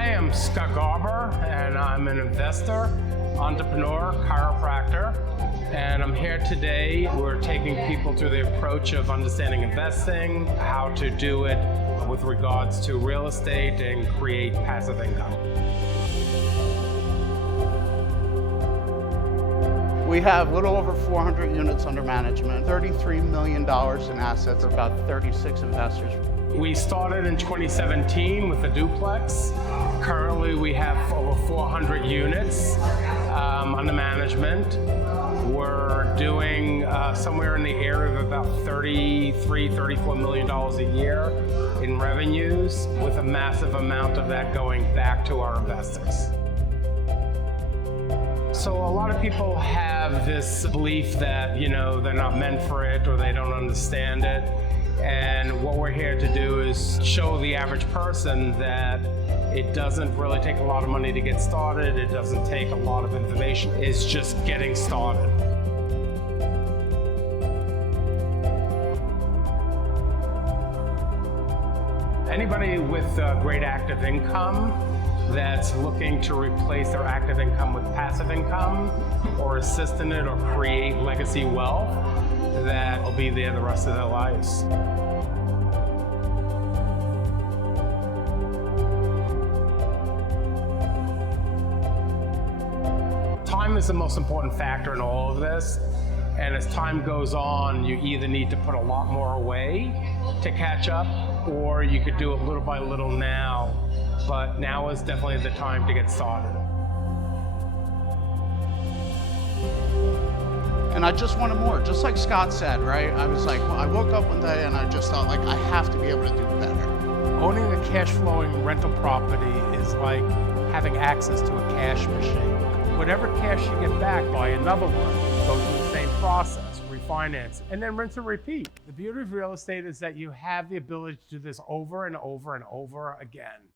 I am Scott Garber, and I'm an investor, entrepreneur, chiropractor, and I'm here today. We're taking people through the approach of understanding investing, how to do it with regards to real estate and create passive income. We have a little over 400 units under management, $33 million in assets, about 36 investors. We started in 2017 with a duplex. Currently, we have over 400 units under management. We're doing somewhere in the area of about $34 million a year in revenues, with a massive amount of that going back to our investors. So a lot of people have this belief that, they're not meant for it or they don't understand it. And what we're here to do is show the average person that it doesn't really take a lot of money to get started. It doesn't take a lot of information. It's just getting started. Anybody with great active income that's looking to replace their active income with passive income or assist in it or create legacy wealth, that will be there the rest of their lives. Time is the most important factor in all of this. And as time goes on, you either need to put a lot more away to catch up, or you could do it little by little now. But now is definitely the time to get started. And I just wanted more, just like Scott said, right? I was like, I woke up one day and I just thought, I have to be able to do better. Owning a cash flowing rental property is like having access to a cash machine. Whatever cash you get back, buy another one, go through the same process, refinance, and then rinse and repeat. The beauty of real estate is that you have the ability to do this over and over and over again.